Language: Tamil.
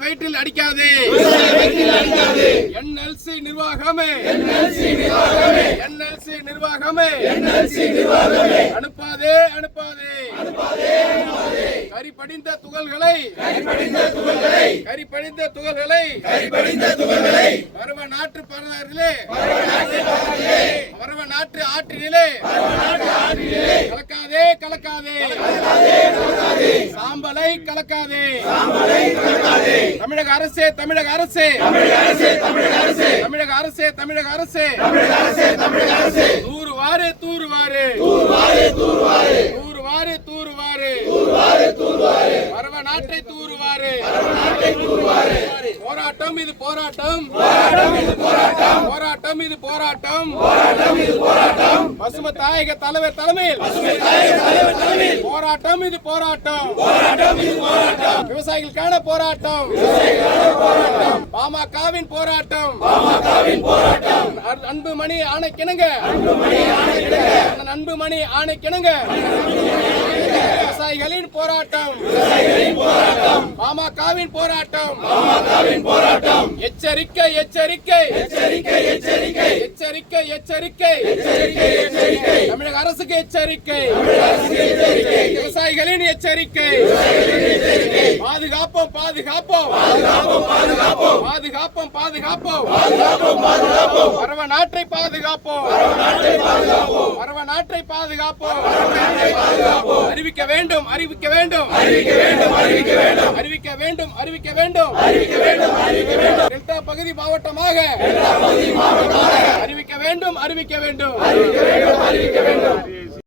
வயிற்றில் அடிக்காதே. என்எல்சி நிர்வாகமே அனுப்பாதே. கரிபடிந்த துகள்களை பருவ நாட்டு பரதாரிலே பருவ நாட்டு ஆற்றினிலே கலக்காதே. சாம்பலை கலக்காதே. தமிழக அரசே பருவ நாட்டை தூருவாரு. போராட்டம் இது போராட்டம். பசும தாயக தலைவர் தலைமையில் போராட்டம் இது போராட்டம். விவசாயிகளுக்கான போராட்டம். பாமகவின் போராட்டம். அன்புமணி ஆணைக்கிணங்க விவசாயிகளின் போராட்டம். பாமகவின் போராட்டம். எச்சரிக்கை. தமிழக அரசுக்கு எச்சரிக்கை. விவசாயிகளின் எச்சரிக்கை. பாதுகாப்போம். பரவ நாட்டை பாதுகாப்போம். அறிவிக்க வேண்டும். டெல்டா பகுதி மாவட்டமாக அறிவிக்க வேண்டும்.